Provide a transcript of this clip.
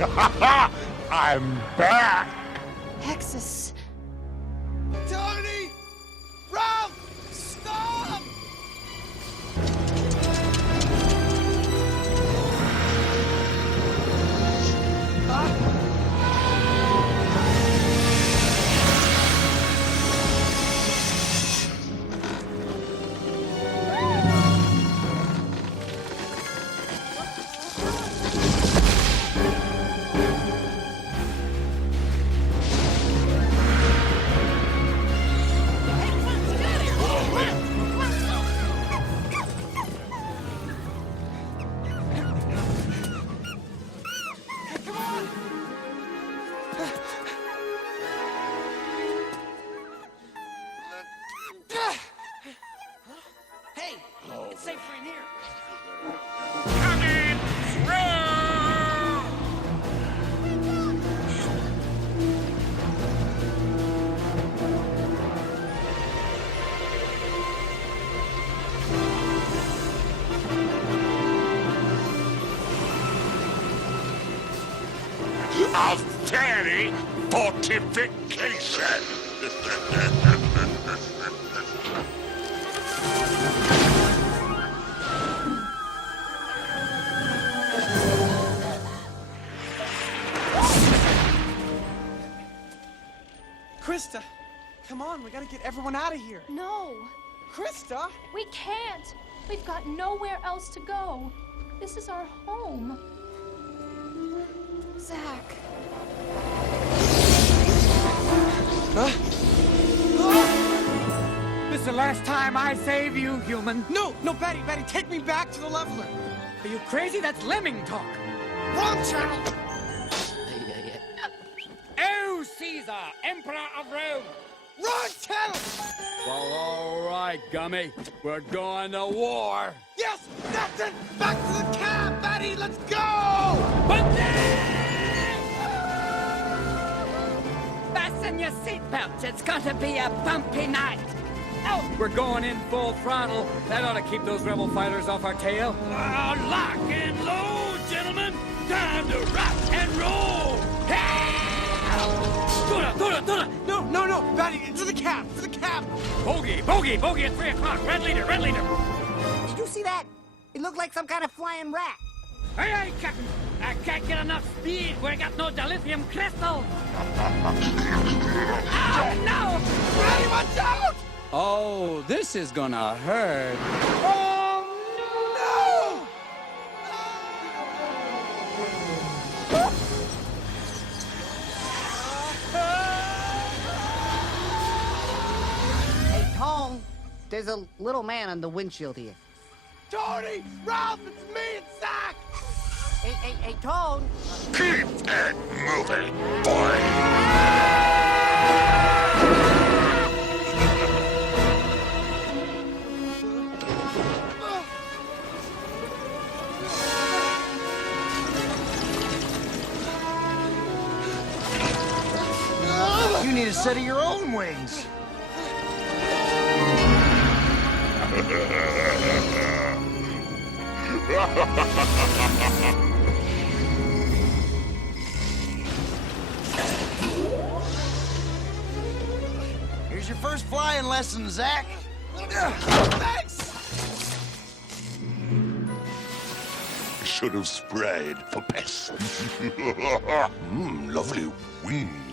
I'm back! Hexxus. Tony! Ralph! Stop! Hey, it's safer in here. Coming through! A fairy fortification! Crysta, come on, we gotta get everyone out of here. No, Crysta! we can't. We've got nowhere else to go. This is our home. Zach. This is the last time I save you, human. No, Batty, take me back to the leveler. Are you crazy? That's lemming talk. Wrong channel! Oh, Caesar, Emperor of Rome. Wrong channel! Well, all right, Gummy. We're going to war. Yes, that's it! Back to the cab, Batty, let's go! Fasten your seatbelts. It's going to be a bumpy night. Oh, we're going in full throttle. That ought to keep those rebel fighters off our tail. Lock and load, gentlemen. Time to rock and roll. Dora. No, Batty, to the cab! Bogey at 3 o'clock. Red leader. Did you see that? It looked like some kind of flying rat. Hey, Captain. I can't get enough speed. We got no dilithium crystal. Oh, no! Batty, watch out! Oh, this is gonna hurt. Oh, no! Hey, Tone, there's a little man on the windshield here. Tony! Ralph, it's me, it's Zach! Hey, Tone. Keep it moving, boy! You need a set of your own wings. Here's your first flying lesson, Zach. Thanks! Should have sprayed for pests. Lovely wings.